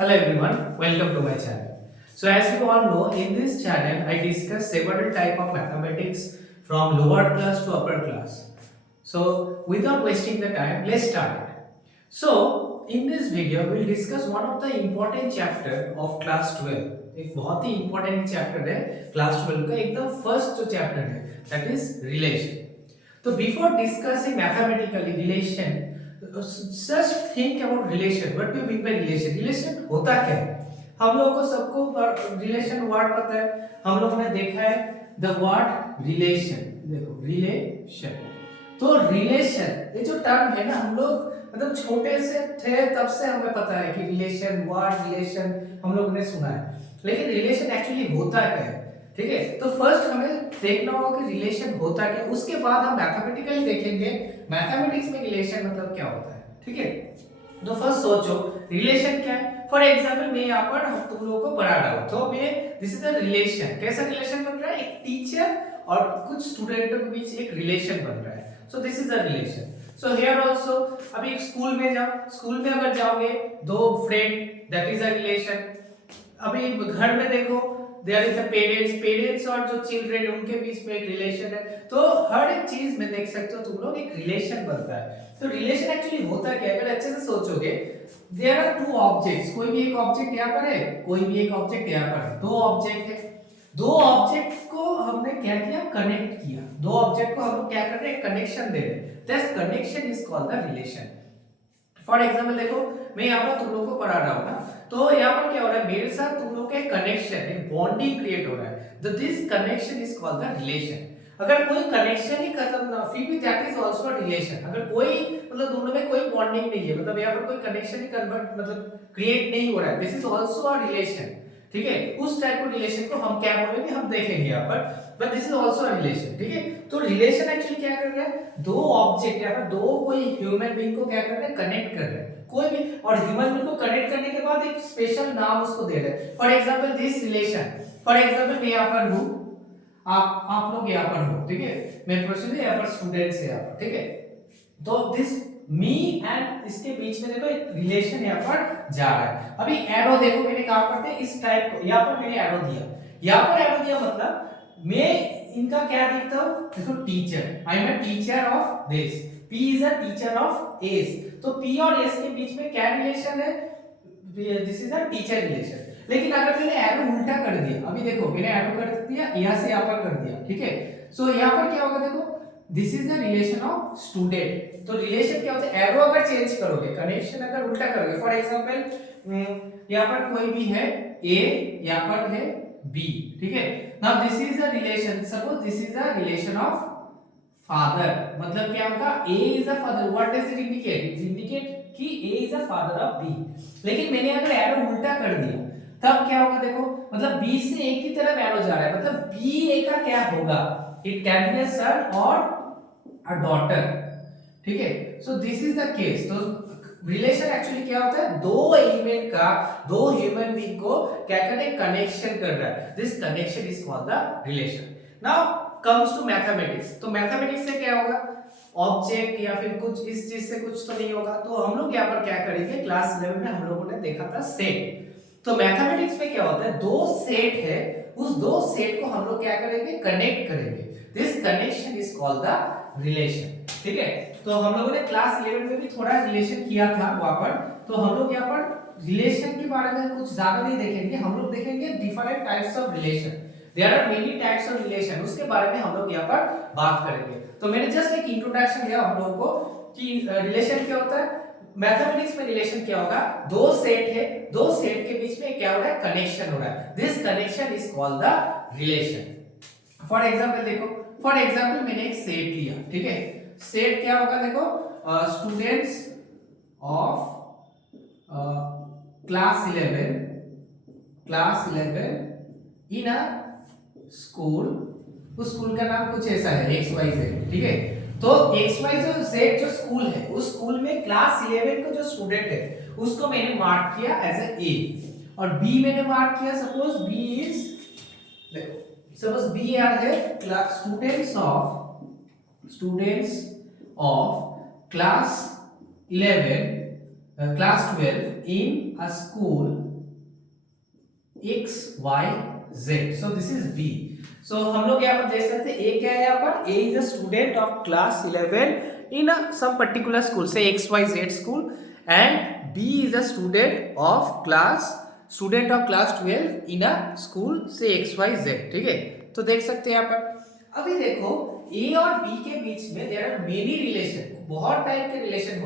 Hello everyone, welcome to my channel. So as you all know, in this channel I discuss several type of mathematics from lower class to upper class. So without wasting the time, let's start it. So in this video we'll discuss one of the important chapter of class 12. एक बहुत ही important chapter है class 12 का एकदम first जो chapter है that is relation. So before discussing mathematically relation, just think about relation. What do you mean by relation? Relation होता क्या है? हम लोगों को सबको रिलेशन वर्ड पता है. हम लोगों ने देखा है द वर्ड रिलेशन. देखो रिलेशन. तो रिलेशन ये जो टर्म है ना, हम लोग मतलब छोटे से थे तब से हमें पता है कि रिलेशन वर्ड रिलेशन हम लोगों ने सुना है. लेकिन रिलेशन एक्चुअली होता क्या है? ठीक है, तो फर्स्ट हमें देखना होगा कि रिलेशन होता क्या है. उसके बाद हम मैथमेटिकली देखेंगे मैथमेटिक्स में रिलेशन मतलब क्या होता है. ठीक है, तो फर्स्ट सोचो रिलेशन क्या है. फॉर एग्जांपल मैं यहाँ पर तुम लोगों को पढ़ा रहा हूँ, तो मैं दिस इज अ रिलेशन. कैसा रिलेशन बन रहा है? एक टीचर और कुछ स्टूडेंटों के बीच एक रिलेशन बन रहा है. सो this is a relation. So here also अभी एक स्कूल में जाओ, स्कूल में अगर जाओगे दो friend, that is a relation. अभी घर में देखो देयर इज अ पेरेंट्स और जो चिल्ड्रन उनके बीच में एक रिलेशन है. तो हर एक चीज में देख सकते हो तुम लोग एक रिलेशन बनता है. तो रिलेशन एक्चुअली होता क्या है अगर अच्छे से सोचोगे. देयर आर टू ऑब्जेक्ट्स, कोई भी एक ऑब्जेक्ट यहाँ पर है, कोई भी एक ऑब्जेक्ट यहाँ पर है. दो ऑब्जेक्ट है, दो ऑब्जेक्ट को हमने क्या किया? कनेक्ट किया. दो ऑब्जेक्ट को हम लोग क्या कर रहे हैं? कनेक्शन दे रहे हैं. That connection is called the relation. For example देखो मैं यहाँ पर तुम लोगों को पढ़ा रहा हूँ ना, तो यहाँ पर क्या हो रहा है? मेरे साथ तुम लोग का एक कनेक्शन, एक बॉन्डिंग क्रिएट हो रहा है. तो this connection is called the relation. अगर कोई कनेक्शन ही खत्म ना, फिर भी that is also a relation. अगर कोई मतलब दोनों में कोई बॉन्डिंग नहीं है, मतलब यहाँ पर कोई कनेक्शन ही कन्वर्ट मतलब क्रिएट नहीं हो रहा है, this is also a relation. ठीक है, उस टाइप को रिलेशन को हम क्या बोलेंगे हम देखेंगे यहाँ पर. But this is also a relation. ठीक है, तो रिलेशन एक्चुअली क्या कर रहा है? दो ऑब्जेक्ट या फिर दो कोई ह्यूमन बीइंग को क्या कर रहे हैं? कनेक्ट कर रहे हैं कोई भी. और ह्यूमन बीइंग को कनेक्ट करने के बाद एक स्पेशल नाम उसको दे रहे हैं. For example this relation. For example मैं यहाँ पर हूँ, आप लोग यहाँ पर हो. ठीक है, मैं प्रोफेसर यहाँ पर स्टूडेंट्स है यहाँ पर. ठीक है, तो दिस मी एंड इसके बीच में देखो एक रिलेशन यहाँ पर जा रहा है. अभी एरो देखो मैंने कहा करते हैं इस टाइप को, यहाँ पर मैंने एरो दिया, यहाँ पर एरो दिया मतलब मैं इनका क्या दिखता हूँ? देखो teacher, I am a teacher of this. P is a teacher of S. तो P और S के बीच में क्या रिलेशन है? This is a teacher relation. लेकिन अगर मैंने एरो उल्टा कर दिया, अभी देखो मैंने एरो कर दिया यहाँ से यहाँ पर कर दिया. ठीक है, सो यहाँ पर क्या होगा? देखो this is the relation of student. तो रिलेशन क्या होता है? एरो अगर चेंज करोगे, कनेक्शन अगर उल्टा करोगे, फॉर एग्जांपल यहाँ पर कोई भी है A, यहाँ पर है B. ठीक है, now this is a relation. Suppose this is a relation of father. मतलब क्या होगा? A is a father. What does it indicate? It indicate कि A is a father of B. लेकिन मैंने अगर एरो उल्टा कर दिया तब क्या होगा? देखो मतलब B से A की तरफ एरो जा रहा है, मतलब B A का क्या होगा? इट कैन बी अ सन और अ डॉटर. ठीक है, सो दिस इज द केस. तो रिलेशन एक्चुअली क्या होता है? दो एलिमेंट का, दो ह्यूमन बीइंग को क्या करने? कनेक्शन कर रहा है. This connection is called the relation. Now comes to mathematics. तो मैथमेटिक्स से क्या होगा? ऑब्जेक्ट या फिर कुछ इस चीज से कुछ तो नहीं होगा. तो हम लोग यहाँ पर क्या करेंगे? क्लास 11 में हम लोगों ने देखा था सेट. तो मैथमेटिक्स में क्या होता है? दो सेट है, उस दो सेट को हम लोग क्या करेंगे? कनेक्ट करेंगे. This connection is called the relation. ठीक है, तो हम लोगों ने क्लास 11 में भी थोड़ा रिलेशन किया था वहां पर. तो हम लोग यहाँ पर रिलेशन के बारे में कुछ ज्यादा नहीं देखेंगे, हम लोग देखेंगे different types of relation. There are many types of relation, उसके बारे में हम लोग यहाँ पर बात करेंगे. तो मैंने जस्ट एक इंट्रोडक्शन दिया हम लोगों को कि रिलेशन क्या होता है. मैथमेटिक्स में रिलेशन क्या होगा? दो सेट है, दो सेट के बीच में क्या हो रहा है? कनेक्शन हो रहा है. This connection is called the relation. For example देखो, फॉर एग्जांपल मैंने एक सेट लिया. ठीक है, सेट क्या होगा? देखो students of class 11 in a school. उस स्कूल का नाम कुछ ऐसा है एक्स वाई जेड. ठीक है, तो एक्स वाई जो जेड जो स्कूल है, उस स्कूल में क्लास 11 का जो स्टूडेंट है उसको मैंने मार्क किया एज ए और बी मैंने मार्क किया. सपोज बी इज, देखो सपोज बी आर है class students of class 12 in a school X Y Z, so this is B. सो हम लोग यहाँ पर देख सकते हैं ए क्या है, यहाँ पर A is a student of class 11 in some particular school से X Y Z school, and B is a student of class 12 in a school से एक्स वाई जेड। ठीक है, तो देख सकते हैं यहाँ पर। अभी देखो ए और बी के बीच में देयर आर मेनी रिलेशन, बहुत टाइप के रिलेशन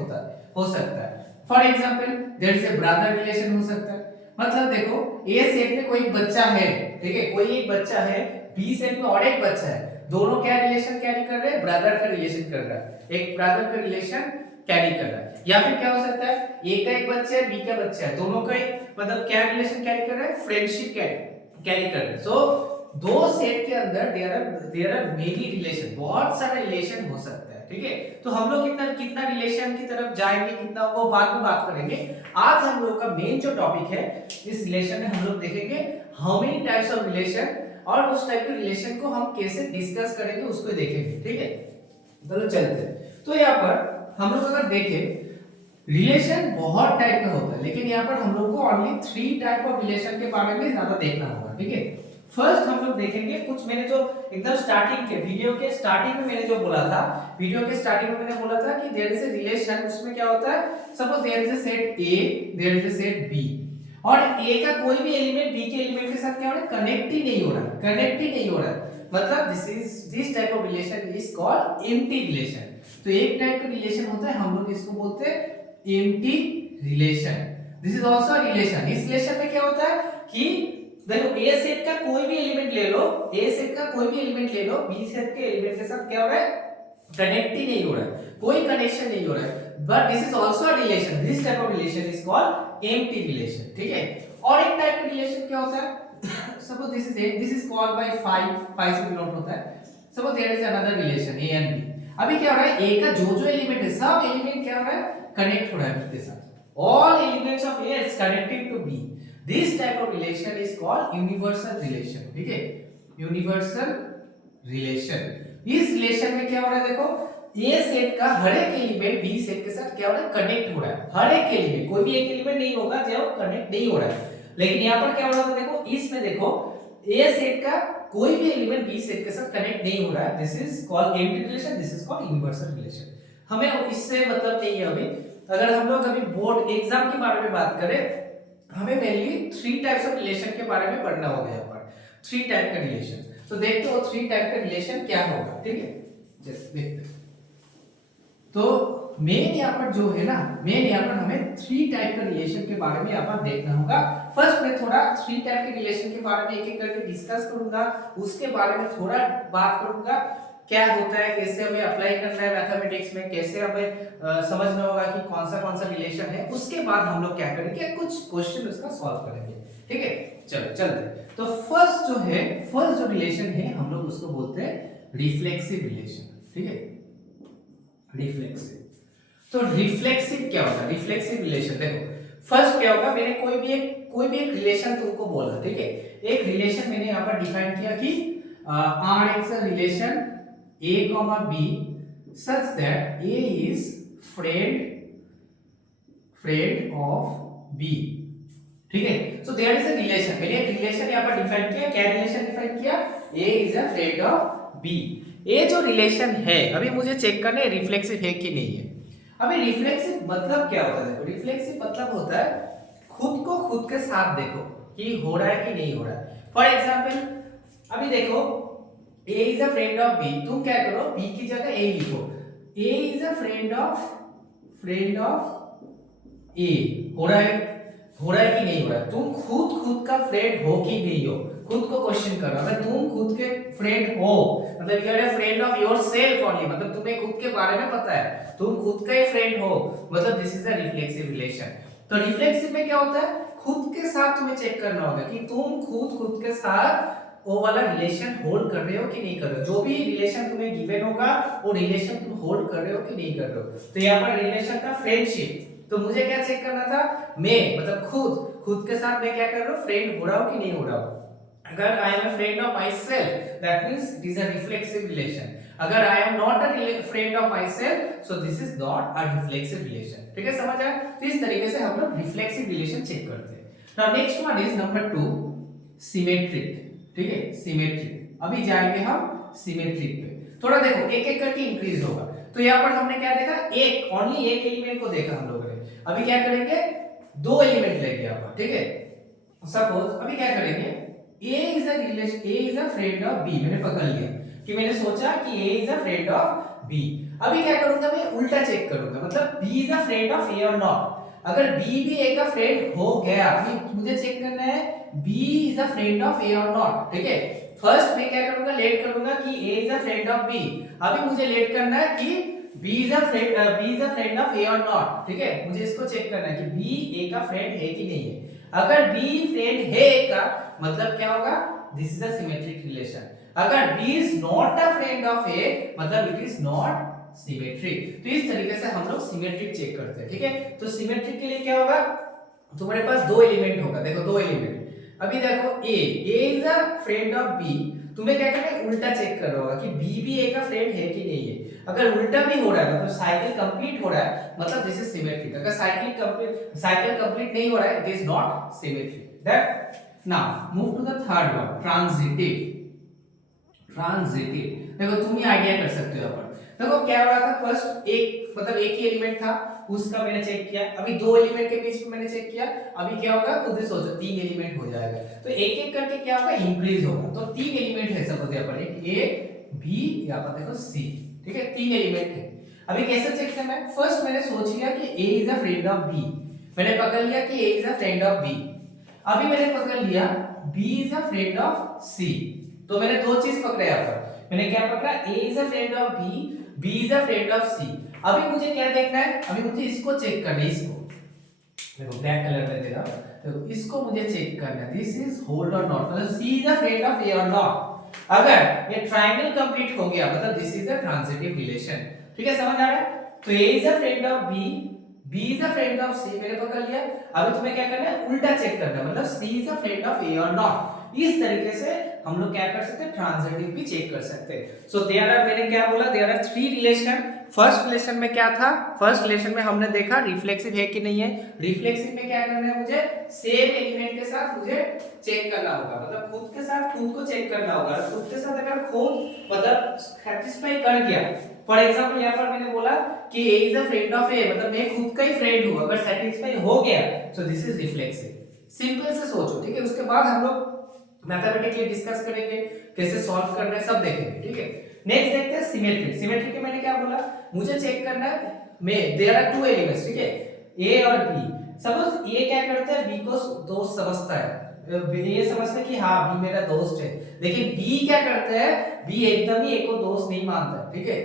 हो सकता है। For example there is a brother relation हो सकता है, मतलब देखो ए सेट में कोई बच्चा है, ठीक है, कोई एक बच्चा है, बी सेट में और एक बच्चा है, दोनों क्या रिलेशन कैरी कर रहे हैं, ब्रदर का रिलेशन कर रहा है, एक ब्रदर का रिलेशन कैरी कर रहा है। या फिर क्या हो सकता है, ए का एक बच्चा है, बी का बच्चा है, दोनों का मतलब क्या रिलेशन कैरी कर रहा है, फ्रेंडशिप कैरी कर रहे हैं। सो दो सेट के अंदर देयर आर मेनी रिलेशन, बहुत सारे रिलेशन हो सकता है। ठीक है, तो हम लोग कितना रिलेशन की तरफ जाएंगे, कितना वो बाद में बात करेंगे। आज हम लोग का मेन जो टॉपिक है इस रिलेशन में हम लोग देखेंगे how many types of relation, और उस टाइप के रिलेशन को हम कैसे डिस्कस करेंगे उसको देखेंगे। ठीक है, चलो चलते हैं। तो यहाँ पर हम लोग अगर देखें रिलेशन बहुत टाइप का होता है, लेकिन यहाँ पर हम लोग को ओनली 3 टाइप ऑफ रिलेशन के बारे में ज्यादा देखना होगा। ठीक है, फर्स्ट हम लोग देखेंगे कुछ, मैंने जो एकदम स्टार्टिंग के वीडियो के स्टार्टिंग में मैंने जो बोला था, वीडियो के स्टार्टिंग में मैंने बोला था कि देयर इज ए रिलेशन, उसमें क्या होता है, suppose there is a set A, there is a set B, और ए का कोई भी एलिमेंट बी के एलिमेंट के साथ क्या हो रहा है, कनेक्ट ही नहीं हो रहा है, कनेक्ट ही नहीं हो रहा है, मतलब this type of relation is called empty relation. तो एक टाइप का रिलेशन होता है, हम लोग इसको बोलते हैं empty relation. This is also relation. इस रिलेशन में क्या होता है कि देखो ए सेट का कोई भी एलिमेंट ले लो, ए सेट का कोई भी एलिमेंट ले लो, बी सेट के एलिमेंट के साथ क्या हो रहा है, कनेक्ट ही नहीं हो रहा है, कोई कनेक्शन नहीं हो रहा है, but this is also a relation. This type of relation is called empty relation. ठीक है, और एक टाइप का रिलेशन क्या होता है, suppose this is A, this is called by 5 से डिनोट होता है। Suppose there is another relation A and B. अभी क्या हो रहा है, ए का जो एलिमेंट है, सब एलिमेंट क्या हो रहा है, कनेक्ट हो रहा है बी के साथ, all elements of A is connected to B. This type of relation is called universal relation. ठीक है, universal relation। इस रिलेशन में क्या हो रहा है, देखो A सेट का हर एक एलिमेंट B सेट के साथ क्या हो रहा है, कनेक्ट हो रहा है, हर एक एलिमेंट, कोई भी एक एलिमेंट नहीं होगा जो कनेक्ट नहीं हो रहा है। लेकिन यहाँ पर क्या हो रहा है, देखो इसमें देखो A सेट का कोई भी एलिमेंट B सेट के साथ कनेक्ट नहीं हो रहा है, this is called empty relation, this is called universal relation. हमें इससे मतलब नहीं है अभी। अगर हम लोग अभी बोर्ड एग्जाम के बारे में बात करें, हमें मेनली 3 टाइप्स ऑफ रिलेशन के बारे में पढ़ना होगा। यहाँ पर 3 टाइप का रिलेशन, तो देखते हो 3 टाइप का रिलेशन क्या होगा। ठीक है, जस्ट देखते हैं। तो मेन यहाँ पर जो है ना, मेन यहाँ पर हमें 3 टाइप का रिलेशन के बारे में यहाँ पर देखना होगा। फर्स्ट मैं थोड़ा 3 टाइप के रिलेशन के बारे में एक-एक करके डिस्कस करूंगा, उसके बारे में थोड़ा बात करूंगा क्या होता है, कैसे हमें अप्लाई करना है मैथमेटिक्स में, कैसे हमें समझना होगा कि कौन सा रिलेशन है। उसके बाद हम लोग क्या करेंगे, कुछ क्वेश्चन उसका सॉल्व करेंगे। ठीक है, चलो चलते। तो फर्स्ट जो रिलेशन है हम लोग उसको बोलते हैं रिफ्लेक्सिव रिलेशन। ठीक है, रिफ्लेक्सिव। तो रिफ्लेक्सिव क्या होता है, रिफ्लेक्सिव रिलेशन देखो फर्स्ट क्या होगा, मैंने कोई भी एक रिलेशन तुमको बोला। ठीक है, एक रिलेशन मैंने यहाँ पर डिफाइन किया कि R is a relation A, B such that A is friend of B। ठीक है, so there is a relation, मैंने एक रिलेशन यहाँ पर डिफाइन किया। क्या रिलेशन डिफाइन किया, A is a friend of B। ये जो रिलेशन है अभी मुझे चेक करना है रिफ्लेक्सिव है कि नहीं है। अभी रिफ्लेक्सिव मतलब क्या होता है, देखो रिफ्लेक्सिव मतलब होता है खुद को खुद के साथ देखो कि हो रहा है कि नहीं हो रहा है। फॉर एग्जाम्पल अभी देखो A is a friend of B, तुम क्या करो B की जगह A लिखो, A is a friend of A। हो रहा है कि नहीं हो रहा है, तुम खुद का फ्रेंड हो कि नहीं हो, खुद को क्वेश्चन करो। अगर तुम खुद के फ्रेंड हो मतलब you are a friend of yourself only, मतलब तुम्हें खुद के बारे में पता है, तुम खुद का ही फ्रेंड हो, मतलब this is a reflexive relation. तो रिफ्लेक्सिव में क्या होता है, खुद के साथ तुम्हें चेक करना होगा कि तुम खुद के साथ वो वाला रिलेशन होल्ड कर रहे हो कि नहीं कर रहे हो। जो भी रिलेशन तुम्हें गिवन होगा वो रिलेशन तुम होल्ड कर रहे हो कि नहीं कर रहे हो। तो यहाँ पर रिलेशन था फ्रेंडशिप, तो मुझे क्या चेक करना था, मैं मतलब खुद के साथ मैं क्या कर रहा हूँ, फ्रेंड हो रहा हूँ कि नहीं हो रहा हूँ। अगर I am a friend of my self that means it is a reflexive relation. अगर I am not a friend of my self so this is not a reflexive relation. ठीक है, समझ आया। तो इस तरीके से हम लोग रिफ्लेक्सिव रिलेशन चेक करते हैं। Now next one is number 2, symmetric, ठीक है, सिमेट्रिक। अभी जाएंगे हम सिमेट्रिक पे। थोड़ा देखो एक एक करके इंक्रीज होगा। तो यहाँ पर हमने क्या देखा, एक ओनली एक एलिमेंट को देखा हम लोगों ने। अभी क्या करेंगे, दो एलिमेंट लेंगे यहाँ पर, ठीक है। सपोज अभी क्या करेंगे, A is a relation, A is a friend of B। मैंने पकड़ लिया कि मैंने सोचा कि A is a friend of B। अभी क्या करूंगा, मैं उल्टा चेक करूंगा, मतलब B is a friend of A और नॉट। अगर B भी A का फ्रेंड हो गया, अभी मुझे चेक करना है B is a friend of A और नॉट, ठीक है। फर्स्ट मैं क्या करूंगा, लेट करूंगा कि A is a friend of B। अभी मुझे लेट करना है कि B is a friend of A और नॉट, ठीक है। मुझे इसको चेक करना है कि B A का फ्रेंड है कि नहीं है। अगर B फ्रेंड है A का, मतलब क्या होगा, this is a symmetric relation. अगर B is not a friend of A, मतलब इट इज नॉट सिमेट्रिक। तो इस तरीके से हम लोग सिमेट्रिक चेक करते हैं, ठीक है। तो सिमेट्रिक के लिए क्या होगा, तुम्हारे पास दो एलिमेंट होगा, देखो दो एलिमेंट। अभी देखो A is a friend of B। तुम्हें क्या करना है, उल्टा चेक करना होगा कि B भी A का फ्रेंड है कि नहीं है। अगर उल्टा भी हो रहा है, मतलब साइकिल कंप्लीट हो रहा है, मतलब दिस इज सिमेट्रिक। अगर साइकिल कंप्लीट नहीं हो रहा है, it is not symmetric. That now move to the third one, transitive. Transitive देखो तुम ही आइडिया कर सकते हो यहाँ पर। देखो क्या हो रहा था, फर्स्ट एक मतलब एक ही एलिमेंट था, उसका मैंने चेक किया। अभी दो एलिमेंट के बीच में मैंने चेक किया। अभी क्या होगा, खुद ही सोचो, तीन एलिमेंट हो जाएगा। तो एक एक करके क्या होगा, इंक्रीज होगा। तो तीन एलिमेंट है सपोज यहाँ पर, एक ए बी, यहाँ पर देखो सी, ठीक है, तीन एलिमेंट है। अभी कैसे चेक करना है, फर्स्ट मैंने सोच लिया कि A is a friend of B. मैंने पकड़ लिया कि A is a friend of B. अभी मैंने पकड़ लिया B is a friend of C. तो मैंने दो चीज पकड़े यहाँ पर। मैंने क्या पकड़ा, A is a friend of B, B is a friend of C. अभी मुझे क्या देखना है, अभी मुझे इसको चेक करना है, इसको देखो ब्लैक कलर में दे रहा हूं, तो इसको मुझे चेक करना है, दिस इज होल्ड और नॉट, मतलब C is a friend of A और नॉट। अगर ये ट्रायंगल कंप्लीट हो गया, मतलब this is a transitive relation, ठीक है, समझ आ रहा है। तो A is a friend of B, B is a friend of C, मैंने पकड़ लिया। अभी तुम्हें क्या करना है, उल्टा चेक करना है, मतलब C is a friend of A और नॉट। इस तरीके से हम लोग क्या कर सकते हैं, ट्रांजिटिव भी चेक कर सकते हैं। सो देयर आर, मैंने क्या बोला, there are three relation. First relation में क्या था, फर्स्ट रिलेशन में हमने देखा रिफ्लेक्सिव है कि नहीं है। रिफ्लेक्सिव में क्या करना है, मुझे सेम एलिमेंट के साथ मुझे चेक करना होगा, मतलब खुद के साथ खुद को चेक करना होगा। खुद के साथ अगर खुद मतलब सैटिस्फाई कर गया, फॉर एग्जांपल यहाँ पर मैंने बोला कि A is a friend of ए, मतलब मैं खुद का ही फ्रेंड हूं, अगर सैटिस्फाई हो गया सो दिस इज रिफ्लेक्सिव। सिंपल से सोचो, ठीक है। उसके बाद हम लोग मैथमेटिकली डिस्कस करेंगे, कैसे सॉल्व करना है सब देखेंगे, ठीक है। नेक्स्ट देखते हैं सिमेट्रिक। सिमेट्रिक में मैंने क्या बोला, मुझे चेक करना है, मैं देयर आर टू एलिमेंट्स, ठीक है, ए और बी। सपोज ए क्या करता है, बी को दोस्त समझता है, ये समझता है कि हाँ बी मेरा दोस्त है। लेकिन बी क्या करता है, बी एकदम ही ए को दोस्त नहीं मानता, ठीक है।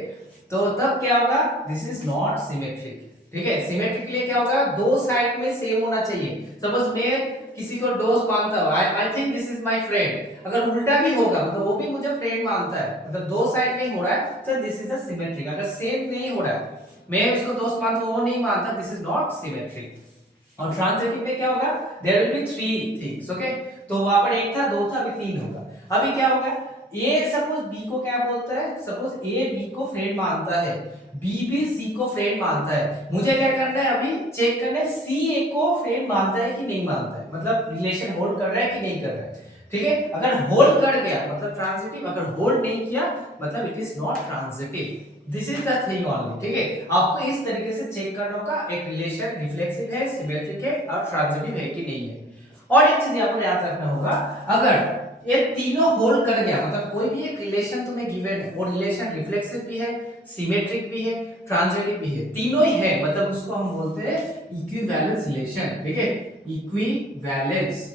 तो तब क्या होगा, दिस इज नॉट सिमेट्रिक, ठीक है। सिमेट्रिक के लिए क्या होगा, दो साइड में सेम होना चाहिए। सपोज मैं किसी को दोस्त मानता हूं, I think this is my friend, अगर उल्टा भी होगा तो वो भी मुझे फ्रेंड मानता है, मतलब दो साइड में ही हो रहा है, तो दिस इज अ सिमेट्रिक। अगर सेम नहीं हो रहा है, मैं उसको दोस्त मानता हूं वो नहीं मानता, दिस इज नॉट सिमेट्रिक। और ट्रांजिटिव में क्या होगा, there will be three things, okay. तो वहां पर एक था, दो था, अभी तीन होगा। अभी क्या होगा, ए सपोज बी को क्या बोलता है, सपोज ए बी को फ्रेंड मानता है, बी भी सी को फ्रेंड मानता है। मुझे क्या करना है, अभी चेक करना है सी ए को फ्रेंड मानता है कि नहीं मानता है, मतलब रिलेशन होल्ड कर रहा है कि नहीं कर रहा है, ठीक है। अगर होल्ड कर गया मतलब ट्रांजिटिव, अगर होल्ड नहीं किया मतलब it is not transitive. This is the thing only, ठीक है। आपको इस तरीके से चेक करना होगा एक रिलेशन रिफ्लेक्सिव है, सिमेट्रिक है और ट्रांजिटिव है कि नहीं है। और एक चीज आपको याद रखना होगा, अगर ये तीनों होल्ड कर गया, मतलब कोई भी एक रिलेशन तुम्हें गिवन है, वो रिलेशन रिफ्लेक्सिव भी है, सिमेट्रिक भी है, ट्रांजिटिव भी है, तीनों ही है, मतलब उसको हम बोलते हैं इक्विवेलेंस रिलेशन, ठीक है। Equivalence,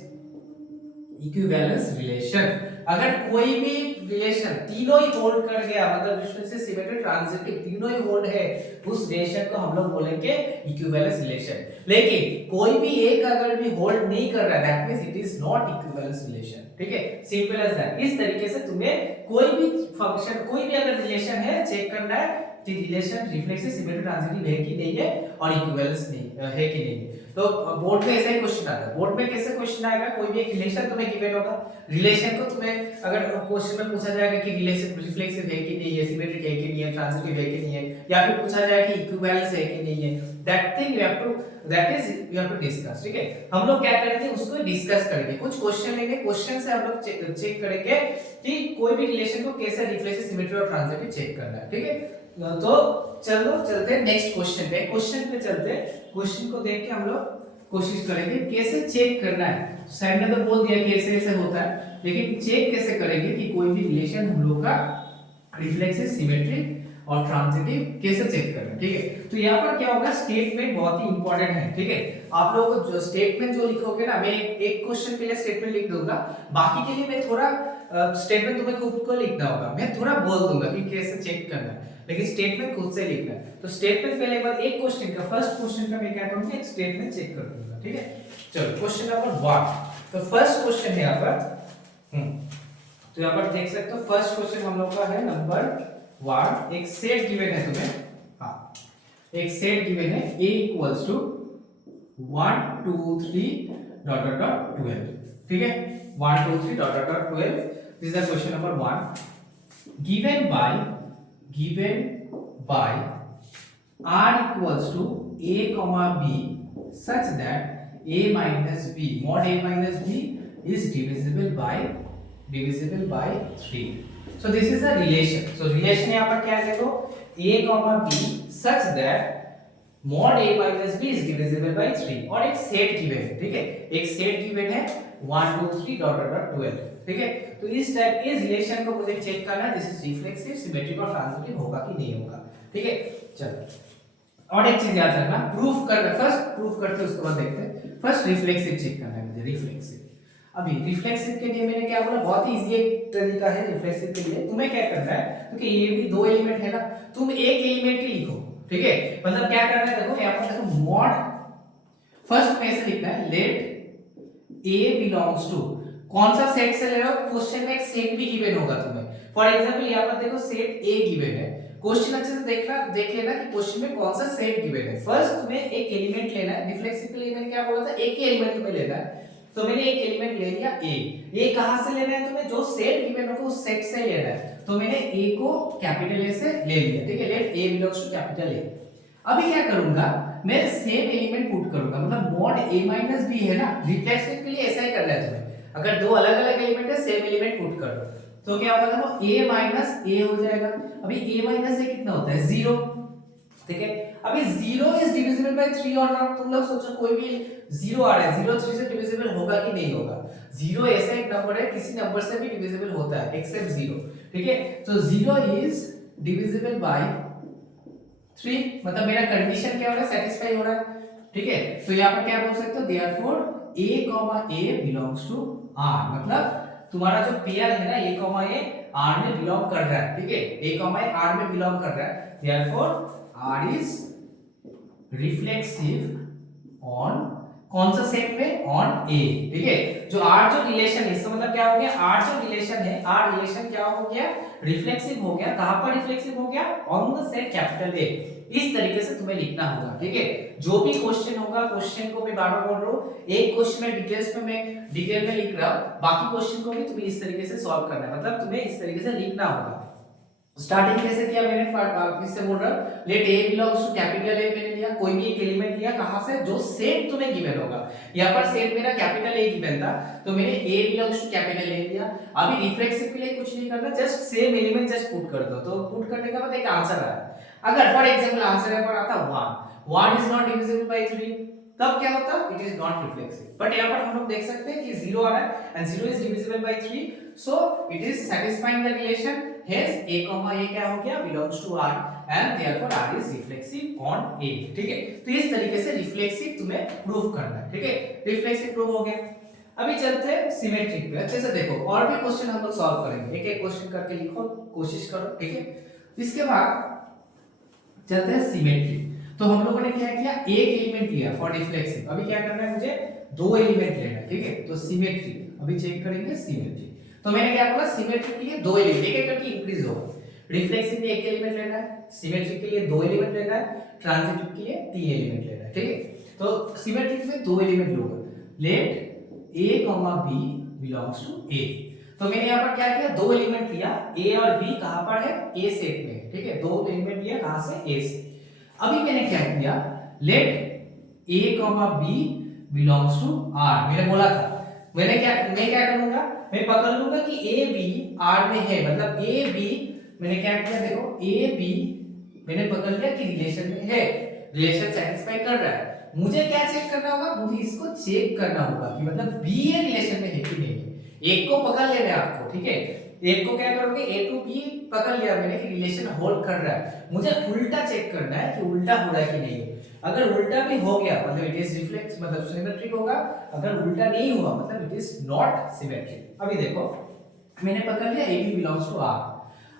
equivalence relation. अगर कोई भी रिलेशन तीनों ही होल्ड कर गया, मतलब रिफ्लेक्सिव, सिमेट्रिक, ट्रांजिटिव तीनों ही होल्ड है, उस रिलेशन को हम लोग बोलेंगे इक्विवेलेंस रिलेशन। लेकिन कोई भी एक अगर भी होल्ड नहीं कर रहा है, that means it is not equivalence relation, ठीक है। Simple as that. इस तरीके से तुम्हें कोई भी फंक्शन, कोई भी अगर रिलेशन है चेक करना है कि रिलेशन रिफ्लेक्सिव सिमेट्री ट्रांजिटिव है कि नहीं है और इक्विवेलेंस नहीं है कि नहीं है। तो बोर्ड में ऐसा ही क्वेश्चन आता है। बोर्ड में कैसे क्वेश्चन आएगा, कोई भी एक रिलेशन तुम्हें गिवन होगा, रिलेशन को तुम्हें अगर क्वेश्चन में पूछा जाएगा कि रिलेशन रिफ्लेक्सिव है कि नहीं है, सिमेट्रिक है कि नहीं है, ट्रांजिटिव है कि नहीं है, या फिर पूछा जाएगा कि इक्विवेलेंस है कि नहीं है, that thing you have to discuss. ठीक है, हम लोग क्या करेंगे, उसको डिस्कस करेंगे, कुछ क्वेश्चन लेंगे, क्वेश्चन से हम लोग चेक करेंगे कि कोई भी रिलेशन को कैसे रिफ्लेक्सिव सिमेट्री और ट्रांजिटिव चेक करना है। ठीक है, तो चलो चलते हैं नेक्स्ट क्वेश्चन पे। क्वेश्चन पे चलते हैं, क्वेश्चन को देख के हम लोग कोशिश करेंगे कैसे चेक करना है। सर ने तो बोल दिया कैसे ऐसे होता है, लेकिन चेक कैसे करेंगे कि कोई भी रिलेशन हम लोग का रिफ्लेक्सिव सिमेट्रिक और ट्रांजिटिव कैसे चेक करना है। ठीक है, तो यहाँ पर क्या होगा, स्टेटमेंट बहुत ही इंपॉर्टेंट है। ठीक है, आप लोगों को जो स्टेटमेंट जो लिखोगे ना, मैं एक क्वेश्चन के लिए स्टेटमेंट लिख दूंगा, बाकी के लिए मैं थोड़ा स्टेटमेंट तुम्हें खुद को लिखना होगा, मैं थोड़ा बोल दूंगा कि कैसे चेक करना है, लेकिन स्टेटमेंट खुद से लिखना है। तो स्टेटमेंट पहले एक बार एक क्वेश्चन का, फर्स्ट क्वेश्चन का मैं क्या करूंगा, एक स्टेटमेंट चेक कर दूंगा। ठीक है, चलो क्वेश्चन नंबर 1। तो फर्स्ट क्वेश्चन है यहाँ पर, तो यहाँ पर देख सकते हो फर्स्ट क्वेश्चन हम लोग का है नंबर 1। एक सेट गिवन है तुम्हें, हाँ एक सेट गिवन है a equals to 1 2 3 dot dot dot 12। ठीक है, 1 2 3 dot dot dot 12, this is the question number 1 given by r equals to a comma b such that a minus b mod a minus b is divisible by 3. So this is a relation. So relation यहाँ पर क्या है, देखो a comma b such that mod a minus b is divisible by 3 और एक set given है। ठीक है, एक सेट गिवन है 1 2 3 डॉट डॉट डॉट 12। ठीक है, तो इस टाइप इस रिलेशन को मुझे चेक करना है, दिस इज रिफ्लेक्सिव सिमेट्रिक और ट्रांजिटिव होगा कि नहीं होगा। ठीक है, चलो और एक चीज याद रखना, प्रूफ करना, फर्स्ट प्रूफ करते हैं उसके बाद देखते हैं। फर्स्ट रिफ्लेक्सिव चेक करना है मुझे, रिफ्लेक्सिव। अभी रिफ्लेक्सिव के लिए मैंने क्या बोला, बहुत ही इजी एक तरीका है रिफ्लेक्सिव के लिए। तुम्हें क्या करना है, क्योंकि ये भी दो एलिमेंट है ना, तुम एक एलिमेंट ही लिखो। ठीक है, मतलब क्या करना है, देखो यहाँ पर देखो मॉड, फर्स्ट में ऐसे लिखना है लेट a बिलोंग्स टू, कौन सा सेट से ले रहे हो, क्वेश्चन में एक सेट भी गिवन होगा तुम्हें। फॉर एग्जांपल यहाँ पर देखो सेट a गिवन है, क्वेश्चन अच्छे से देख लेना कि क्वेश्चन में कौन सा सेट गिवन है। फर्स्ट तुम्हें एक एलिमेंट लेना है, रिफ्लेक्सिव के लिए मैंने क्या बोला था, एक ही एलिमेंट तुम्हें लेना है। तो मैंने एक एलिमेंट ले लिया a कहां से लेना है तुम्हें, जो सेट गिवन होगा उस सेट से लेना है। तो मैंने a को कैपिटल A से ले लिया। ठीक है, let a belongs to capital A। अभी क्या करूंगा, मैं सेम एलिमेंट पुट करूंगा, मतलब मॉड a माइनस b है ना, रिफ्लेक्सिव के लिए ऐसा ही करना है तुम्हें। अगर दो अलग अलग एलिमेंट है, सेम एलिमेंट पुट कर दो, तो क्या होगा, देखो a माइनस a हो जाएगा। अभी a माइनस a कितना होता है, 0। ठीक है, अभी 0 इज डिविजिबल बाय 3 और नॉट। तुम लोग सोचो कोई भी 0 आ रहा है, 0 3 से डिविजिबल होगा कि नहीं होगा। 0 ऐसा एक नंबर है, किसी नंबर से भी डिविजिबल होता है एक्सेप्ट 0। ठीक है, तो 0 इज डिविजिबल बाय 3, मतलब मेरा कंडीशन क्या हो रहा है, सेटिस्फाई हो रहा है। ठीक है, तो यहाँ पर क्या बोल सकते हो, therefore a, a belongs to r, मतलब तुम्हारा जो पेयर है ना a, a r में बिलोंग कर रहा है। ठीक है, a, a r में बिलोंग कर रहा है, therefore r is reflexive on कौन सा सेट में, ऑन a। ठीक है, जो r जो रिलेशन है, इसका मतलब क्या हो गया, r जो रिलेशन है, r रिलेशन क्या हो गया, रिफ्लेक्सिव हो गया। कहां पर रिफ्लेक्सिव हो गया, on the set capital A। इस तरीके से तुम्हें लिखना होगा। ठीक है, जो भी क्वेश्चन होगा, क्वेश्चन को मैं बार-बार बोल रहा हूं, एक क्वेश्चन में डिटेल्स में मैं डिटेल में लिख रहा हूं, बाकी क्वेश्चन को भी तुम्हें इस तरीके से सॉल्व करना है, मतलब तुम्हें इस तरीके से लिखना होगा। स्टार्टिंग कैसे किया मैंने, फिर से बोल रहा हूं, let a belongs to capital A मैंने लिया, कोई भी एक एलिमेंट लिया, कहां से, जो सेट तुम्हें गिवन होगा। यहां पर सेट मेरा कैपिटल A गिवन था, तो मैंने a belongs to capital A लिया। अभी रिफ्लेक्सिव के लिए कुछ नहीं करना, just same element just put कर दो, तो पुट करने के बाद एक आंसर आया। अगर फॉर एग्जांपल आंसर यहाँ पर आता 1 इज नॉट डिविजिबल बाय 3, तब क्या होता, it is not reflexive. But यहाँ पर हम लोग देख सकते हैं कि 0 आ रहा है and 0 is divisible by 3, so it is satisfying the relation, hence a, a क्या हो गया, belongs to r and therefore r is reflexive on a। ठीक है, तो इस तरीके से रिफ्लेक्सिव तुम्हें प्रूव करना है। ठीक है, रिफ्लेक्सिव प्रूव हो गया। अभी चलते हैं सिमेट्रिक पे, अच्छे से देखो, और भी क्वेश्चन हम लोग सॉल्व करेंगे, एक एक क्वेश्चन करके लिखो, कोशिश करो। ठीक है, इसके बाद चलते हैं सिमेट्री। तो हम लोगों ने क्या किया, एक एलिमेंट लिया फॉर रिफ्लेक्सिव, अभी क्या करना है, मुझे दो एलिमेंट लेना है। ठीक है, तो सिमेट्री अभी चेक करेंगे सिमेट्री। तो मैंने क्या बोला, सिमेट्री के लिए दो एलिमेंट, एक एक करके इंक्रीज होगा। रिफ्लेक्सिव में एक एलिमेंट लेना है, सिमेट्रिक के लिए 2 एलिमेंट लेना है, ट्रांजिटिव के लिए 3 एलिमेंट लेना है, ठीक है। तो सिमेट्रिक में 2 एलिमेंट लोगे, let a, b belongs to a। तो मैंने यहाँ पर क्या किया, 2 एलिमेंट लिया, a और b कहाँ पर है, a सेट में है, ठीक है। 2 एलिमेंट लिया कहाँ से, a से। अभी मैंने क्या किया, let a, b belongs to r। मैंने बोला था, मैं क्या करूंगा, मैं पकड़ लूंगा कि a b r में है, मतलब a b, मैंने क्या किया देखो, a b मैंने पकड़ लिया कि रिलेशन में है, रिलेशन सेटिस्फाई कर रहा है। मुझे क्या चेक करना होगा, मुझे इसको चेक करना होगा कि मतलब b ये रिलेशन में है कि नहीं है। एक को पकड़ लेना है आपको, ठीक है। एक को क्या करोगे, a टू b पकड़ लिया मैंने कि रिलेशन होल्ड कर रहा है। मुझे उल्टा चेक करना है कि उल्टा हो रहा है कि नहीं है। अगर उल्टा भी हो गया मतलब इट इज रिफ्लेक्स, मतलब सिमेट्रिक होगा। अगर उल्टा नहीं हुआ मतलब इट इज नॉट सिमेट्रिक। अभी देखो, मैंने पकड़ लिया AB बिलोंग्स टू R।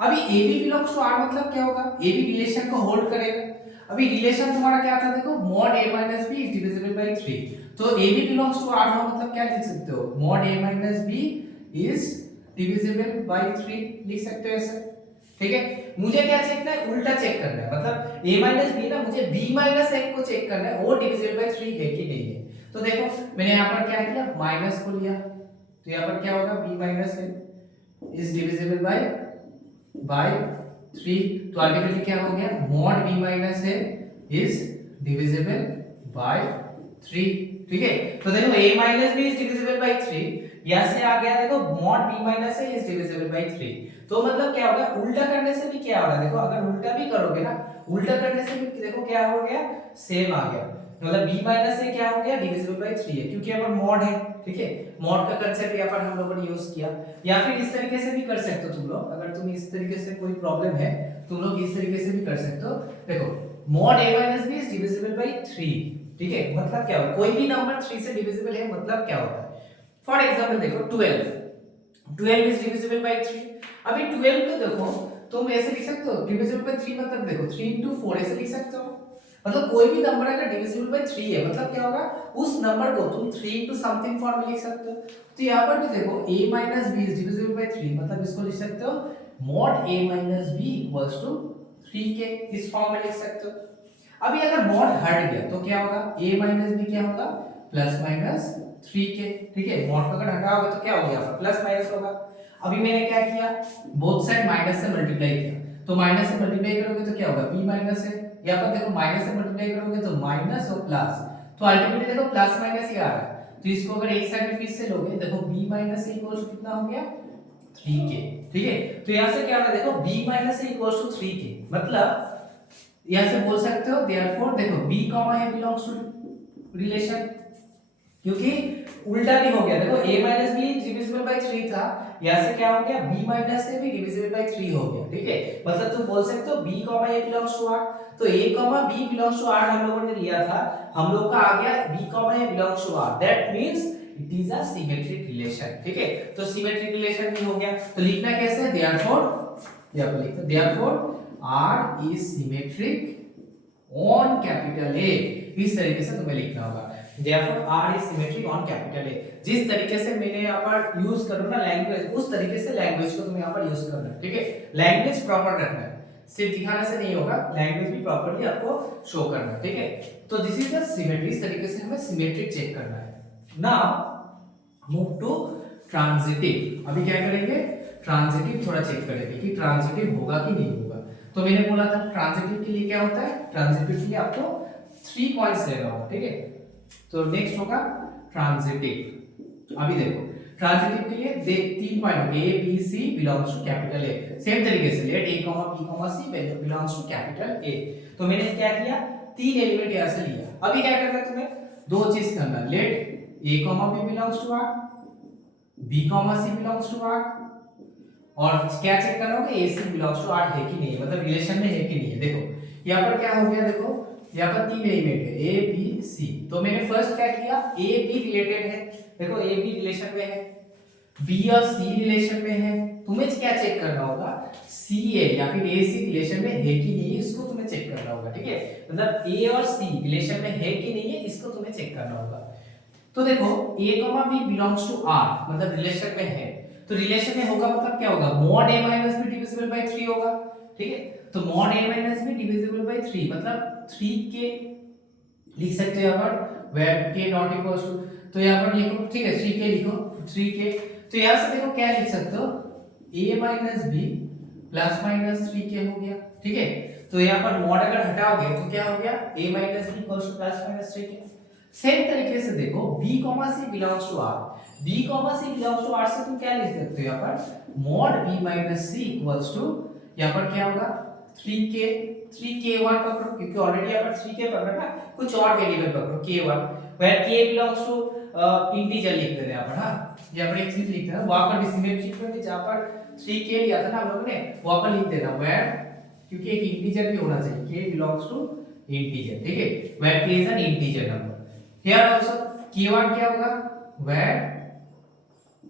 अभी AB बिलोंग्स टू R मतलब क्या होगा, AB रिलेशन को होल्ड करेगा। अभी रिलेशन तुम्हारा क्या था देखो, mod a minus b is divisible by 3। तो AB बिलोंग्स टू R हो मतलब क्या लिख सकते हो, mod a minus b is divisible by 3 लिख सकते हो ऐसे, ठीक है। मुझे क्या चेक करना है, उल्टा चेक करना है, मतलब a minus b ना, मुझे b minus 1 को चेक करना है वो divisible by 3 है कि नहीं है। तो देखो मैंने यहाँ पर क्या किया, माइनस को लिया, तो यहाँ पर क्या होगा, b minus 1 is divisible by 3। तो अल्टीमेटली क्या हो गया, mod b minus a is divisible by 3, ठीक है। तो देखो a minus b is divisible by 3, यहाँ से आ गया देखो mod b minus a is divisible by 3। तो मतलब क्या होगा, उल्टा करने से भी क्या हो रहा है देखो, अगर उल्टा भी करोगे ना, उल्टा करने से भी देखो क्या हो गया, सेम आ गया। मतलब b minus a क्या हो गया, divisible by 3 है, क्योंकि यहाँ पर mod है, ठीक है। mod का कांसेप्ट यहाँ पर हम लोगों ने यूज किया। या फिर इस तरीके से भी कर सकते हो तुम लोग, अगर तुम इस तरीके से कोई प्रॉब्लम है, तुम लोग इस तरीके से भी कर सकते हो। देखो mod a minus b is divisible by 3, ठीक है। मतलब क्या होगा, कोई भी नंबर 3 से डिविजिबल है मतलब क्या होता है। फॉर एग्जांपल देखो 12 इज डिविजिबल बाय 3। अभी 12 को देखो तुम ऐसे लिख सकते हो, डिविजिबल बाय 3 मतलब देखो 3 4 ऐसे लिख सकते हो। मतलब कोई भी नंबर अगर डिविजिबल बाय 3 है मतलब क्या होगा, उस नंबर को तुम 3 समथिंग फॉर्म में लिख सकते हो। तो यहाँ पर भी देखो a b is divisible by 3, मतलब इसको लिख सकते हो mod a b 3 के, इस फॉर्म में लिख सकते हो। अभी अगर मॉड हट गया तो क्या होगा, a b क्या होगा, प्लस माइनस 3k, ठीक है। मॉड को अगर हटाओगे तो क्या हो गया, प्लस माइनस होगा। अभी मैंने क्या किया, बोथ साइड माइनस से मल्टीप्लाई किया, तो माइनस से मल्टीप्लाई करोगे तो क्या होगा, b माइनस है। यहाँ पर देखो माइनस से मल्टीप्लाई करोगे तो माइनस और प्लस, तो अल्टीमेटली देखो प्लस माइनस ही आ रहा है। तो इसको अगर एक साइड में फिर से लोगे, देखो b माइनस इक्वल्स कितना हो गया, 3k, ठीक है। तो यहाँ से क्या होगा देखो, b minus equals to 3k, मतलब यहां से बोल सकते हो देयरफॉर देखो b a belongs to relation, क्योंकि उल्टा भी हो गया। देखो a b डिविजिबल बाय 3 था, यहां से क्या हो गया, b a भी डिविजिबल बाय 3 हो गया, ठीक है। मतलब तुम बोल सकते हो b a belongs to r। तो a b belongs to r हम लोगों ने लिया था, हम लोग का आ गया b a belongs to r, that means it is a symmetric relation, ठीक है। तो सिमेट्रिक रिलेशन भी हो गया। तो लिखना कैसे, देयरफॉर, यहां पर लिखते therefore R is symmetric on capital A, इस तरीके से तुम्हें लिखना होगा। Therefore R is symmetric on capital A। जिस तरीके से मैंने यहाँ पर यूज करूँ ना लैंग्वेज, उस तरीके से लैंग्वेज को तुम्हें यहाँ पर यूज करना है, ठीक है। लैंग्वेज प्रॉपर रखना है, सिर्फ दिखाने से नहीं होगा, लैंग्वेज भी प्रॉपर्ली आपको शो करना है, ठीक है। तो दिस इज द सिमेट्री, इस तरीके से हमें सिमेट्रिक चेक करना है। Now move to transitive. अभी क्या करेंगे, ट्रांजिटिव थोड़ा चेक करेंगे कि ट्रांजिटिव होगा कि नहीं होगा। तो मैंने बोला था ट्रांजिटिव के लिए क्या होता है, ट्रांजिटिव के लिए आपको 3 पॉइंट्स लेना होगा, ठीक है। तो नेक्स्ट होगा ट्रांजिटिव। अभी देखो ट्रांजिटिव के लिए 3 point A B C belongs to capital A. Same तरीके से let a b c belongs to capital A. तो मैंने क्या किया, 3 एलिमेंट यहां से लिया। अभी क्या करना है तुम्हें, दो चीज करना, let a b belongs to r, b c belongs to r, और क्या चेक करना होगा, AC बिलोंग्स टू R है कि नहीं है, मतलब रिलेशन में है कि नहीं है। देखो यहाँ पर क्या हो गया, देखो यहाँ पर 3 एलिमेंट है A B C। तो मैंने फर्स्ट क्या किया, A B रिलेटेड है, देखो A B रिलेशन में है, B और C रिलेशन में है। तुम्हें क्या चेक करना होगा, C A या फिर A C रिलेशन में है कि नहीं है, इसको तुम्हें चेक करना होगा, ठीक है। मतलब A और C रिलेशन में है कि नहीं है, इसको तुम्हें चेक करना होगा। तो देखो A, B belongs to R, मतलब रिलेशन में है। तो रिलेशन में होगा मतलब क्या होगा, mod a b divisible by 3 होगा। ठीक है। तो mod a minus b divisible by 3 मतलब 3k लिख सकते हो यहाँ पर where k not equals to, तो यहाँ पर लिखो, ठीक है 3k लिखो 3k। तो यहाँ से देखो क्या लिख सकते हो a minus b plus minus 3k हो गया, ठीक है। तो यहाँ पर मॉड अगर हटाओगे तो क्या हो गया a minus b equals to plus minus 3k। Same तरीके से देखो b c belongs to r, b c belongs to r से तुम क्या लिख सकते हो यहाँ पर mod b minus c equals to, यहाँ पर क्या होगा 3k1 पकड़ो क्योंकि ऑलरेडी यहाँ पर 3k पकड़ा ना, कुछ और वेरिएबल पकड़ो k1 where k belongs to integer लिख देना यहाँ पर। हाँ यहाँ पर एक चीज लिखना है वहां पर डेसिमल शिफ्ट में जहां पर 3k लिया था ना हम लोगों ने वहां पर लिख देना वेयर, क्योंकि एक इंटीजर भी होना चाहिए k बिलोंग्स टू इंटीजर, ठीक है where k is an integer number. Here also k1 क्या होगा where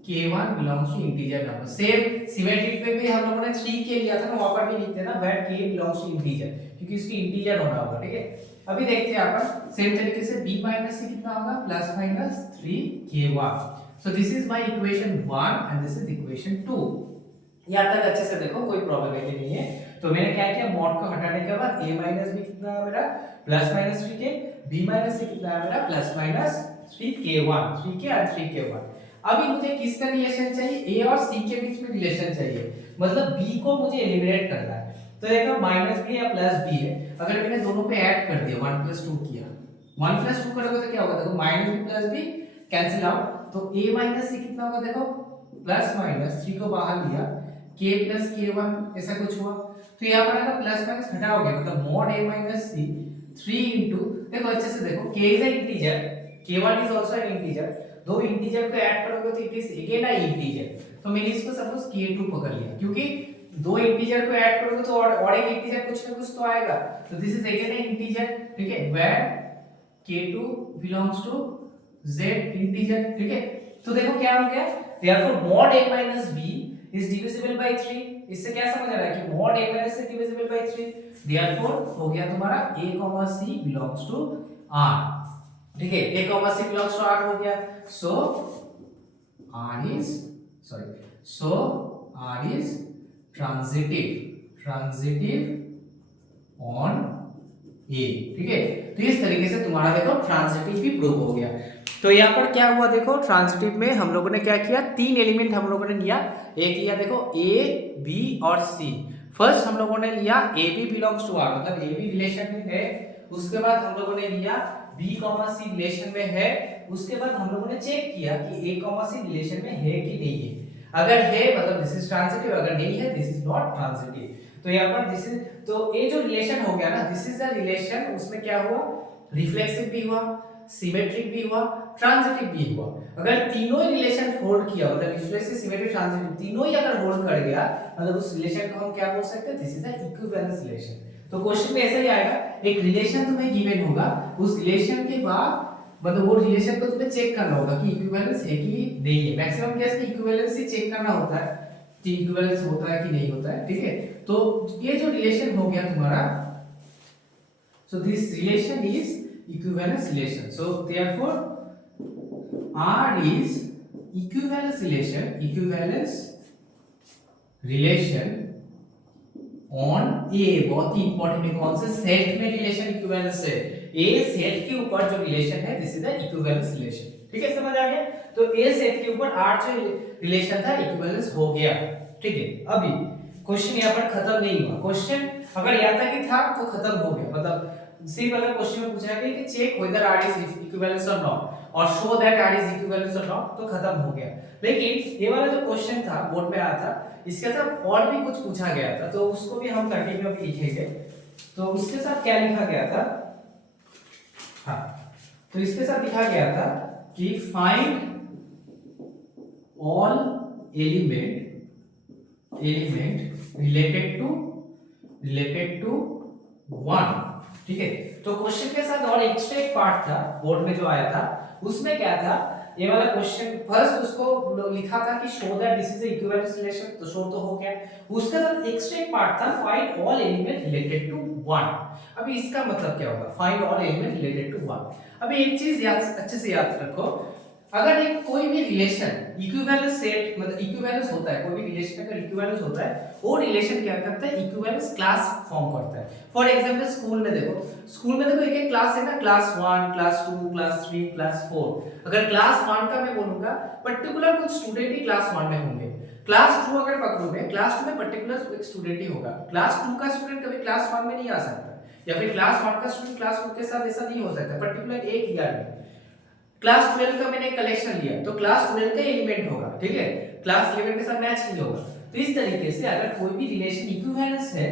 k1 belongs to integer number। Same symmetric पे भी हम लोगों ने 3k लिया था ना वहां पर भी लिख देना where k belongs to integer क्योंकि इसकी इंटीजर होना होगा, ठीक है। अभी देखते हैं यहाँ पर सेम तरीके से b माइनस c कितना होगा plus minus 3k1। So this is my equation 1 and this is equation 2। यहाँ तक अच्छे से देखो कोई प्रॉब्लम नहीं है। तो मैंने क्या किया मॉड को हटाने के बाद a माइनस b कितना है मेरा plus minus 3k, b minus c कितना है मेरा प्लस माइनस 3k1, 3k और 3k1। अभी मुझे किसका रिलेशन चाहिए a और c के बीच में रिलेशन चाहिए, मतलब b को मुझे एलिमिनेट करना है। तो देखो माइनस b या प्लस b है, अगर मैंने दोनों पे ऐड कर दिया 1 प्लस 2 किया, 1 प्लस 2 करोगे तो क्या होगा देखो minus b plus b cancel out, तो a माइनस c कितना होगा देखो प्लस माइनस 3 को बाहर लिया k प्लस k1 ऐसा कुछ हुआ। तो यहाँ पर अगर प्लस माइनस हटाओगे मतलब mod a minus c 3 into, देखो अच्छे से देखो k is an integer, k1 is also an integer, दो इंटीजर को ऐड करोगे तो it is again a integer. तो मैंने इसको सपोज k2 पकड़ लिया क्योंकि दो इंटीजर को ऐड करोगे तो और एक इंटीजर कुछ ना कुछ तो आएगा, तो this is again a integer, ठीक है where k2 belongs to z integer, ठीक है। तो देखो क्या हो गया therefore mod a minus b is divisible by 3। इससे क्या समझ आ रहा है कि mod a minus c divisible by 3, therefore हो गया तुम्हारा a c belongs to r, ठीक है a c belongs to r हो गया। so r is transitive on a, ठीक है। तो इस तरीके से तुम्हारा देखो ट्रांजिटिव भी प्रूव हो गया। तो यहाँ पर क्या हुआ देखो ट्रांजिटिव में हम लोगों ने क्या किया, तीन एलिमेंट हम लोगों ने लिया, एक लिया देखो a b और c। फर्स्ट हम लोगों ने लिया a b belongs to r मतलब a b रिलेशन में है, उसके बाद हम लोगों ने लिया b c रिलेशन में है, उसके बाद हम लोगों ने चेक किया कि a c रिलेशन में है कि नहीं है, अगर है मतलब दिस इज ट्रांजिटिव, अगर नहीं है दिस इज नॉट ट्रांजिटिव। तो यहाँ पर दिस इज, तो ये जो रिलेशन हो गया ना दिस इज द रिलेशन, उसमें क्या हुआ रिफ्लेक्सिव भी हुआ, सिमेट्रिक भी हुआ, ट्रांजिटिव भी हुआ। अगर तीनों ही रिलेशन होल्ड किया मतलब रिफ्लेक्सिव सिमेट्रिक ट्रांजिटिव तीनों ही अगर होल्ड कर गया मतलब उस रिलेशन को हम क्या बोल सकते हैं this is a equivalence relation. तो क्वेश्चन में ऐसा ही आएगा, एक रिलेशन तुम्हें गिवन होगा, उस रिलेशन के बाद मतलब वो रिलेशन को तुम्हें चेक करना होगा कि इक्विवेलेंस है कि नहीं है। मैक्सिमम केस में इक्विवेलेंस ही चेक करना होता है कि इक्विवेलेंस होता है कि नहीं होता है, ठीक है। तो ये जो रिलेशन हो गया तुम्हारा, so this relation is equivalence relation, so therefore R is equivalence relation on A। बहुत ही इंपॉर्टेंट है, कौन से सेट में रिलेशन इक्विवेलेंस है, A सेट के ऊपर जो रिलेशन है this is the equivalence relation, ठीक है समझ आ गया। तो A सेट के ऊपर R जो रिलेशन था इक्विवेलेंस हो गया, ठीक है। अभी क्वेश्चन यहाँ पर खत्म नहीं हुआ, क्वेश्चन अगर यहाँ तक ही था तो खत्म हो गया, मतलब सिर्फ अगर क्वेश्चन में पूछा गया कि check whether r is equivalence or not और show that r is equivalence or not तो खत्म हो गया। लेकिन ये वाला जो क्वेश्चन था बोर्ड में आया था, इसके साथ और भी कुछ पूछा गया था, तो उसको भी हम कंटिन्यू अभी लिखेंगे। तो उसके साथ क्या लिखा गया था, हाँ तो इसके साथ लिखा गया था कि find all element related to 1, ठीक है। तो क्वेश्चन के साथ और एक्स्ट्रा एक पार्ट था बोर्ड में जो आया था, उसमें क्या था ये वाला क्वेश्चन फर्स्ट उसको लिखा था कि show that this is a equivalence relation, तो शो तो हो गया, उसके साथ एक्स्ट्रा एक पार्ट था find all element related to 1। अभी इसका मतलब क्या होगा find all element related to 1। अभी एक चीज याद अच्छे से याद रखो, अगर एक कोई भी रिलेशन इक्विवेलेंस सेट मतलब इक्विवेलेंस होता है, कोई भी रिलेशन का इक्विवेलेंस होता है, वो रिलेशन क्या करता है, इक्विवेलेंस क्लास फॉर्म करता है। फॉर एग्जांपल स्कूल में देखो एक एक क्लास है ना, क्लास 1, क्लास 2, क्लास 3, क्लास 4। अगर क्लास 1 का मैं बोलूंगा पर्टिकुलर कुछ स्टूडेंट ही क्लास 1 में होंगे। क्लास 2 अगर पकड़ोगे, क्लास 2 में पर्टिकुलर एक स्टूडेंट ही होगा। क्लास 2 का स्टूडेंट कभी क्लास 1 में नहीं आ सकता, या फिर क्लास 1 का स्टूडेंट क्लास 2 के साथ ऐसा नहीं हो सकता पर्टिकुलर एक ईयर में। क्लास 12 का मैंने कलेक्शन लिया तो क्लास 12 का एलिमेंट होगा, ठीक है, क्लास 11 के साथ मैच नहीं होगा। तो इस तरीके से अगर कोई भी रिलेशन इक्विवेलेंस है,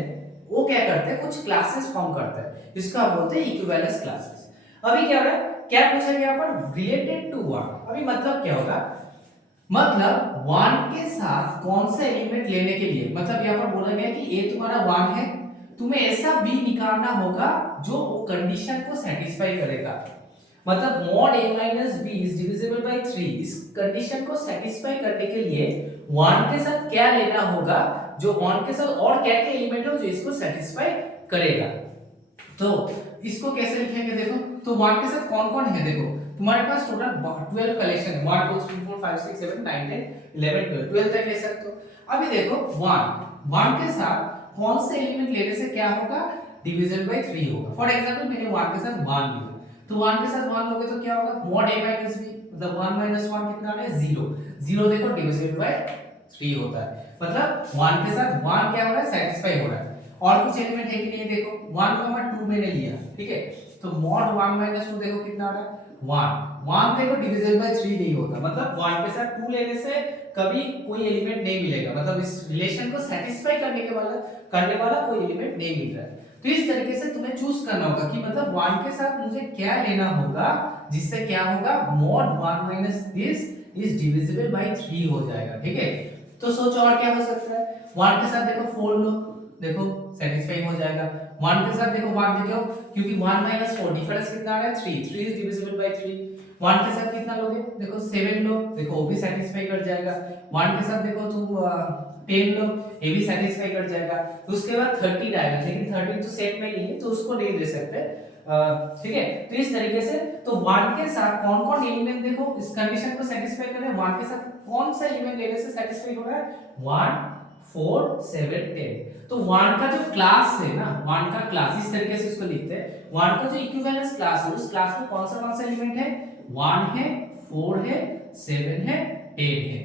वो क्या करते हैं, कुछ क्लासेस फॉर्म करता है, इसको हम बोलते हैं इक्विवेलेंस क्लासेस। अभी क्या हो रहा है, क्या पूछा गया पर रिलेटेड टू वन। अभी मतलब क्या होगा, मतलब वन के साथ कौन सा एलिमेंट लेने के लिए, मतलब यहाँ पर बोला गया कि ए तुम्हारा वन है, तुम्हें ऐसा बी निकालना होगा जो कंडीशन को सेटिस्फाई करेगा। मतलब mod a minus b is divisible by 3, इस कंडीशन को सेटिस्फाई करने के लिए 1 के साथ क्या लेना होगा, जो 1 के साथ और क्या क्या एलिमेंट है जो इसको सेटिस्फाई करेगा। तो इसको कैसे लिखेंगे, देखो तो 1 के साथ कौन कौन है, देखो तुम्हारे पास टोटल 12 कलेक्शन है, 1 2 3 4 5 6 7 9 10 11 12 12 तक ले सकते हो। अभी देखो 1 के साथ कौन से एलिमेंट लेने से क्या होगा, डिविजन बाय 3 होगा। फॉर एग्जांपल मैंने 1 के साथ 1 लिया, तो 1 के साथ 1 लोगे तो क्या होगा, mod a minus b, मतलब 1 minus 1 कितना है, 0। 0 देखो डिविजिबल बाय 3 होता है, मतलब 1 के साथ 1 क्या हो रहा है, सेटिस्फाई हो रहा है। और कुछ एलिमेंट है कि नहीं, देखो 1 2 मैंने लिया, ठीक है, तो mod 1 minus 2 देखो कितना आ रहा है, 1 देखो डिविजिबल बाय 3 नहीं होता, मतलब 1 के साथ 2 लेने से कभी कोई एलिमेंट नहीं मिलेगा, मतलब इस रिलेशन को सेटिस्फाई करने वाला कोई एलिमेंट नहीं मिल रहा है। तो इस तरीके से तुम्हें चूज करना होगा कि मतलब 1 के साथ मुझे क्या लेना होगा जिससे क्या होगा, mod 1 minus this is divisible by 3 हो जाएगा, ठीक है। तो सोचो और क्या हो सकता है, 1 के साथ देखो 4 लो, देखो सेटिस्फाई हो जाएगा। 1 के साथ देखो 1 देखो, क्योंकि 1 minus 4 डिफरेंस कितना आ रहा है, 3 is divisible by 3। 1 के साथ कितना लोगे, देखो 7 लो, देखो वो भी सेटिस्फाई कर जाएगा। 1 के साथ देखो तुम 10 लो, ये भी सेटिस्फाई कर जाएगा। उसके बाद 30 आएगा, लेकिन 30 तो सेट में नहीं है तो उसको नहीं दे सकते, ठीक है। तो इस तरीके से तो 1 के साथ कौन कौन एलिमेंट देखो इस कंडीशन को सेटिस्फाई कर रहे हैं, 1 के साथ कौन सा एलिमेंट लेने से सेटिस्फाई हो रहा है, 1 4 7 10। तो 1 का जो क्लास है ना, 1 का क्लास इस तरीके से इसको लिखते हैं, 1 का जो इक्विवेलेंस क्लास है उस क्लास में कौन सा एलिमेंट है, 1 है, 4 है, 7 है, 10 है,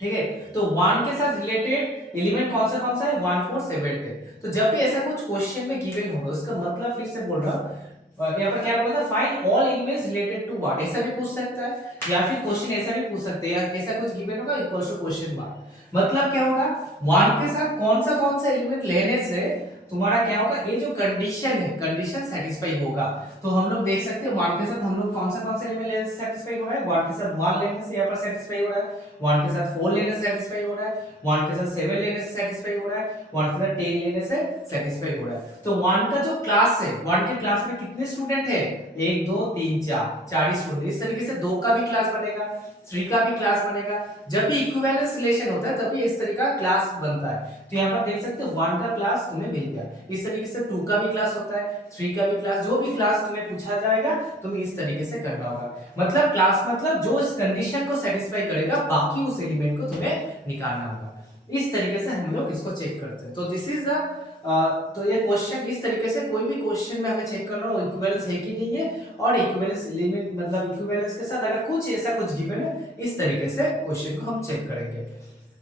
ठीक है। तो 1 के साथ रिलेटेड एलिमेंट कौन सा है, 1 4 7 10। तो जब भी ऐसा कुछ क्वेश्चन में गिवन होगा, उसका मतलब फिर से बोल रहा हूं, यहाँ पर क्या बोला था, find all elements related to what, ऐसा भी पूछ सकता है, या फिर क्वेश्चन ऐसा भी पूछ सकते हैं, ऐसा कुछ गिवन होगा इक्वल टू क्वेश्चन मार्क। मतलब क्या होगा, 1 के साथ कौन सा एलिमेंट लेने से तुम्हारा क्या होगा, ये जो कंडीशन है, कंडीशन सेटिस्फाई होगा। तो हम लोग देख सकते हैं 1 के साथ हम लोग कौन सा एलिमेंट लेने से सेटिस्फाई हो रहा है, 1 के साथ 1 लेने से यहाँ पर सेटिस्फाई हो रहा है, 1 के साथ 4 लेने से सेटिस्फाई हो रहा है, 1 के साथ 7 लेने से सेटिस्फाई हो रहा है, 1 के साथ 10 लेने से सेटिस्फाई हो रहा है। तो 1 का जो क्लास है, 1 के क्लास में कितने स्टूडेंट है, 1 2 3 4 ही स्टूडेंट। इस तरीके से 2 का भी क्लास बनेगा, 3 का भी क्लास बनेगा। जब भी इक्विवेलेंस रिलेशन होता है तभी इस तरीके का क्लास बनता है। तो यहाँ पर देख सकते हो 1 का क्लास तुम्हें मिल गया। इस तरीके से 2 का भी क्लास होता है, 3 का भी क्लास, जो भी क्लास तुम्हें पूछा जाएगा तुम्हें इस तरीके से करना होगा। मतलब क्लास मतलब जो इस कंडीशन को सेटिस्फाई करेगा, बाकी उस एलिमेंट को तुम्हें निकालना होगा। इस तरीके से हम लोग इसको चेक करते हैं। तो दिस इज द तो ये क्वेश्चन इस तरीके से कोई भी क्वेश्चन में हमें चेक करना हो इक्विवेलेंस है कि नहीं है, और इक्विवेलेंस लिमिट मतलब इक्विवेलेंस के साथ अगर कुछ ऐसा कुछ गिवन है, इस तरीके से क्वेश्चन को हम चेक करेंगे।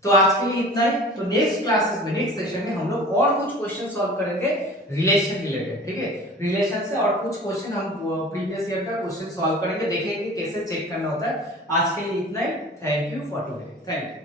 तो आज के लिए इतना ही। तो नेक्स्ट क्लासेस में, नेक्स्ट सेशन में हम लोग और कुछ क्वेश्चन सॉल्व करेंगे रिलेशन रिलेटेड, ठीक है। रिलेशन से और कुछ क्वेश्चन हम प्रीवियस ईयर का क्वेश्चन सॉल्व करेंगे, देखेंगे कैसे चेक करना होता है। आज के लिए इतना ही। Thank you for today. Thank you.